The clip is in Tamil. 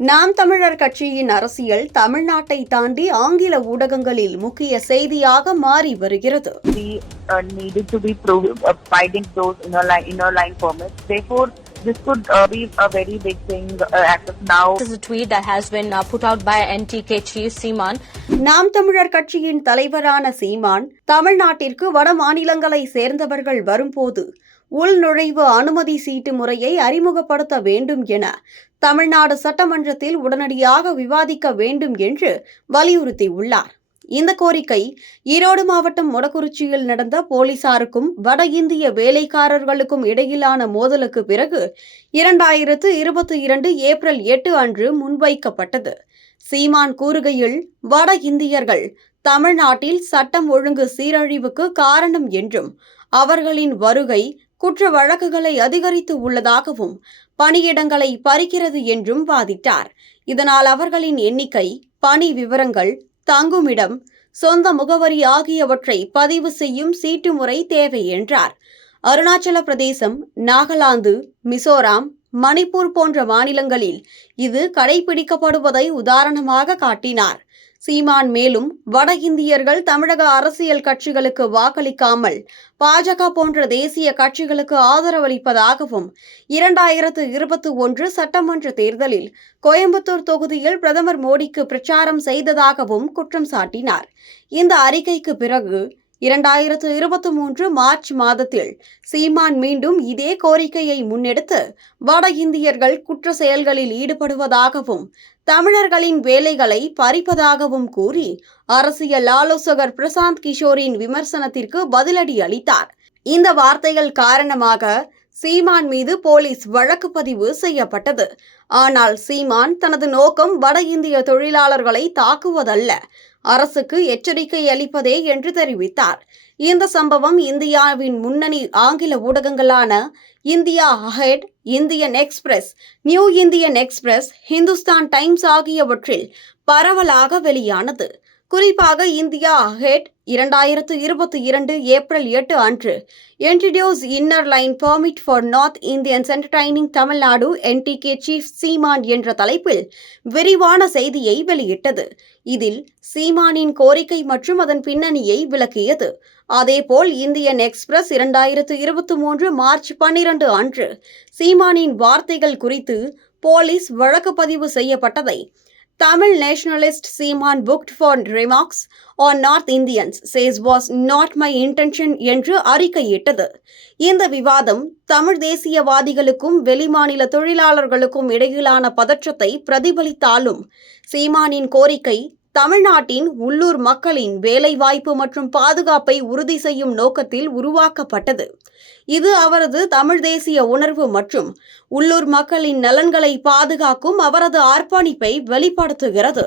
நாம் தமிழர் கட்சியின் அரசியல் தமிழ்நாட்டை தாண்டி ஆங்கில ஊடகங்களில் முக்கிய செய்தியாக மாறி வருகிறது. We needed to be providing those inner line permits. Therefore, this could be a very big thing as of now. This is a tweet that has been put out by NTK chief Seeman. நாம் தமிழர் கட்சியின் தலைவரான சீமான் தமிழ்நாட்டிற்கு வட மாநிலங்களை சேர்ந்தவர்கள் வரும்போது உள்நுழைவு அனுமதி சீட்டு முறையை அறிமுகப்படுத்த வேண்டும் என தமிழ்நாடு சட்டமன்றத்தில் உடனடியாக விவாதிக்க வேண்டும் என்று வலியுறுத்தியுள்ளார். இந்த கோரிக்கை ஈரோடு மாவட்டம் மொடக்குறிச்சியில் நடந்த போலீசாருக்கும் வட இந்திய வேலைக்காரர்களுக்கும் இடையிலான மோதலுக்கு பிறகு 2022 ஏப்ரல் 8 அன்று முன்வைக்கப்பட்டது. சீமான் கூறுகையில், வட இந்தியர்கள் தமிழ்நாட்டில் சட்டம் ஒழுங்கு சீரழிவுக்கு காரணம் என்றும் அவர்களின் வருகை குற்ற வழக்குகளை அதிகரித்து உள்ளதாகவும் பணியிடங்களை பறிக்கிறது என்றும் வாதிட்டார். இதனால் அவர்களின் எண்ணிக்கை, பணி விவரங்கள், தங்குமிடம், சொந்த முகவரி ஆகியவற்றை பதிவு செய்யும் சீட்டு முறை தேவை என்றார். அருணாச்சல பிரதேசம், நாகாலாந்து, மிசோராம், மணிப்பூர் போன்ற மாநிலங்களில் இது கடைபிடிக்கப்படுவதை உதாரணமாக காட்டினார். சீமான் மேலும், வட இந்தியர்கள் தமிழக அரசியல் கட்சிகளுக்கு வாக்களிக்காமல் பாஜக போன்ற தேசிய கட்சிகளுக்கு ஆதரவளிப்பதாகவும் 2021 சட்டமன்ற தேர்தலில் கோயம்புத்தூர் தொகுதியில் பிரதமர் மோடிக்கு பிரச்சாரம் செய்ததாகவும் குற்றம் சாட்டினார். இந்த அறிக்கைக்கு பிறகு 2023 மார்ச் மாதத்தில் சீமான் மீண்டும் இதே கோரிக்கையை முன்னெடுத்து வட இந்தியர்கள் குற்ற செயல்களில் ஈடுபடுவதாகவும் தமிழர்களின் வேலைகளை பறிப்பதாகவும் கூறி அரசியல் ஆலோசகர் பிரசாந்த் கிஷோரின் விமர்சனத்திற்கு பதிலடி அளித்தார். இந்த வார்த்தைகள் காரணமாக சீமான் மீது போலீஸ் வழக்கு பதிவு செய்யப்பட்டது. ஆனால் சீமான் தனது நோக்கம் வட இந்திய தொழிலாளர்களை தாக்குவதல்ல, அரசுக்கு எச்சரிக்கை அளிப்பதே என்று தெரிவித்தார். இந்த சம்பவம் இந்தியாவின் முன்னணி ஆங்கில ஊடகங்களான India Ahead, Indian Express, New Indian Express, Hindustan Times ஆகியவற்றில் பரவலாக வெளியானது. குறிப்பாக இந்தியா அஹெட் 2022 ஏப்ரல் 8 அன்று introduce inner line permit for north Indians entertaining Tamil Nadu NTK chief Seeman என்ற தலைப்பில் விரிவான செய்தியை வெளியிட்டது. இதில் சீமானின் கோரிக்கை மற்றும் அதன் பின்னணியை விளக்கியது. அதேபோல் இந்தியன் எக்ஸ்பிரஸ் 2023 மார்ச் 12 அன்று சீமானின் வார்த்தைகள் குறித்து போலீஸ் வழக்கு பதிவு செய்யப்பட்டதை Tamil nationalist Seeman booked for remarks on North Indians says was not my intention என்று அறிக்கையிட்டது. இந்த விவாதம் தமிழ் தேசியவாதிகளுக்கும் வெளிமாநில தொழிலாளர்களுக்கும் இடையிலான பதற்றத்தை பிரதிபலித்தாலும் சீமானின் கோரிக்கை தமிழ்நாட்டின் உள்ளூர் மக்களின் வேலைவாய்ப்பு மற்றும் பாதுகாப்பை உறுதி செய்யும் நோக்கத்தில் உருவாக்கப்பட்டது. இது அவரது தமிழ் தேசிய உணர்வு மற்றும் உள்ளூர் மக்களின் நலன்களை பாதுகாக்கும் அவரது அர்ப்பணிப்பை வெளிப்படுத்துகிறது.